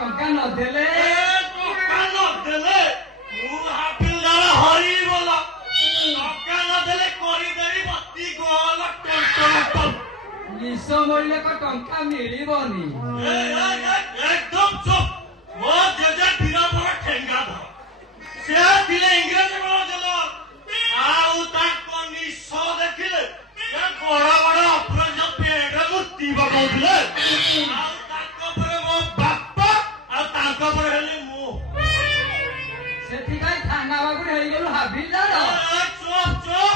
ଟଙ୍କା ନଦେଲେ ଟଙ୍କା ନଦେଲେ ମୁଁ ହାବିଲଦାର ହରିବୋଲ ଟଙ୍କା ନଦେଲେ କରିଦେବି ବତି ଗୋଲ ଟଣ୍ଟନ ନିଶ ମରିଲେ ଟଙ୍କା ମିଳିବନି। একদম চুপ ମୋ ଜେଜେ ଧୀର ବଡ ଠେଙ୍ଗା ଧର ସେ ଥିଲେ ଇଂରେଜ ଜେଲ ଆଉ ତାଙ୍କ ନିଶ ଦେଖିଲେ ସେ ବଡ ବଡ ଅପରାଧ ପେଟରେ ମୂର୍ତ୍ତି ପକାଉଥିଲେ ଆଉ ତାଙ୍କ ପରେ ମୋ ବାପା ଆଉ ତାଙ୍କ ପରେ ହେଲି ମୁଁ ସେଥିପାଇଁ ଥାନା ବାବୁରେ ହେଇଗଲୁ ହାବିଲଦାର। ଚୁପ ଚୁପ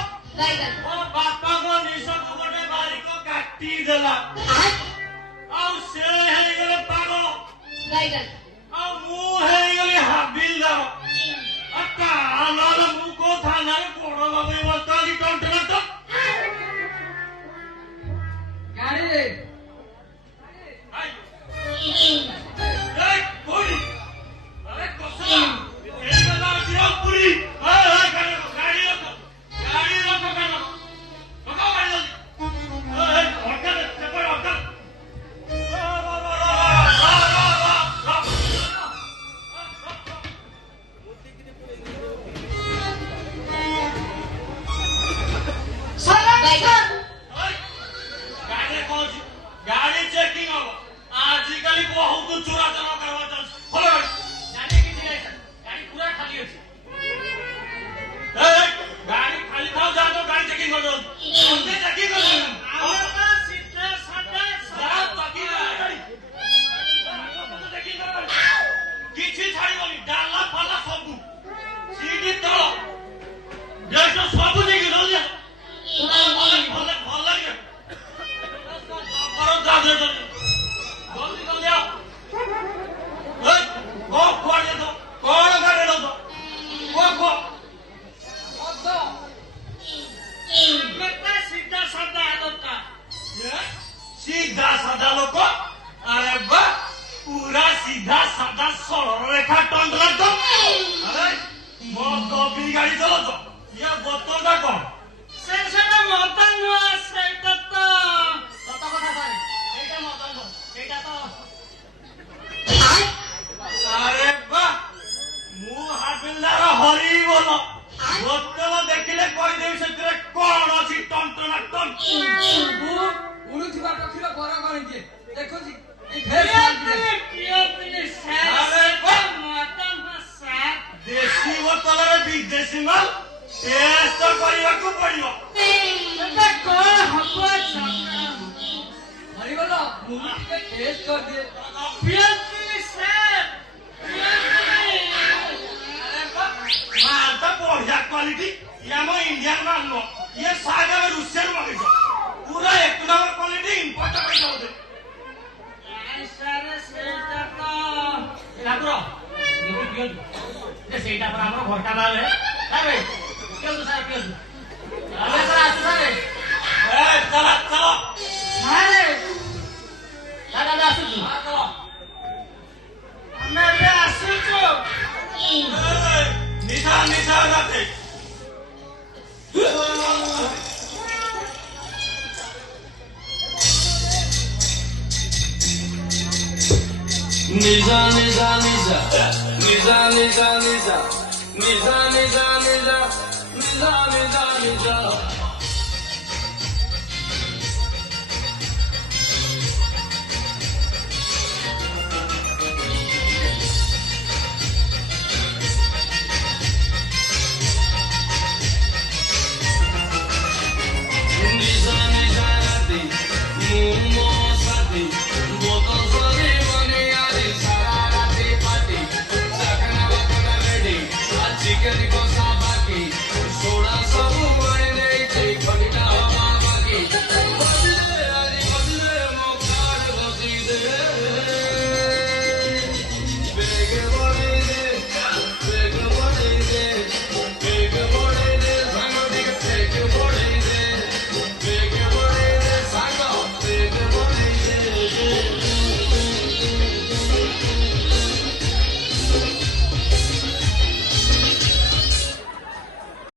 ମୋ ବାପାଙ୍କ ନିଶକୁ ଗୋଟେ ବାରିକ କାଟି ଦେଲା ଆଉ ସେ ହେଇଗଲେ ପାଗଳ ଆଉ ମୁଁ ହେଇଗଲି ହାବିଲଦାର ନହେଲେ ମୁଁ କୋଉ ଥାନାରେ ବଡ ବାବୁ ବସିଥାନ୍ତି ଟଣ୍ଟନ ଗାଡିରେ गाड़ी चेकिंग हो आजिकल बहुत चोरा चोरा करवा चल खोलो गाड़ी गाड़ी पूरा खाली अछि गाड़ी खाली थाओ जा तो गाड़ी चेकिंग कर दो ओके चेकिंग कर दो हमारे पास सीधा सादा सारा चेकिंग गाड़ी चेकिंग कर किछि छाड़ीबनी डाला फाला सब सीडी तळ देश सब जगह जल्दी भल भल लगे जल्दी जल्दी आओ को खोल दो कौन करे दो को मैं सीधा साधा आदत का सीधा साधा लोग अरे वाह पूरा सीधा साधा सरल रेखा टंडला तो अरे मत भी गाड़ी चलो तो ये बोतल का कौन से मत नुआ से तो सत कथा कहे এইটা মদন এইটা তো আরে বাহ মু হাবিলদার হরিবোল বোতল দেখিলে কই দেই সেতরে কোন আছে টন্টনা টন উড়ুথিবা পক্ষীর বড় গণিছে দেখুছি আরে বাহ মদন স্যার দেশি বোতলরে বিদেশি মাল টেস্ট କରିବାକୁ ପଡିବ এটা কোন হবো हरी बोलो मूवी के टेस्ट कर दिए पियंती सर माल तो बढ़िया क्वालिटी ये हम इंडियन माल नो ये सागा में रूसियन माल है पूरा एक नंबर क्वालिटी इंपोर्ट पैसा होते सर सेटा तो लागरो ये पियो ये सेटा पर हमरो घरटा माल है अरे क्यों तो सर पियो अरे सर आसु सर ए चला चलो अरे दादा आसु तू हां चलो मैं आसु तो निशा निशा राते Nisa, Nisa, Nisa, Nisa, Nisa, Nisa, Nisa, Nisa, Nisa, Nisa, Nisa, Nisa.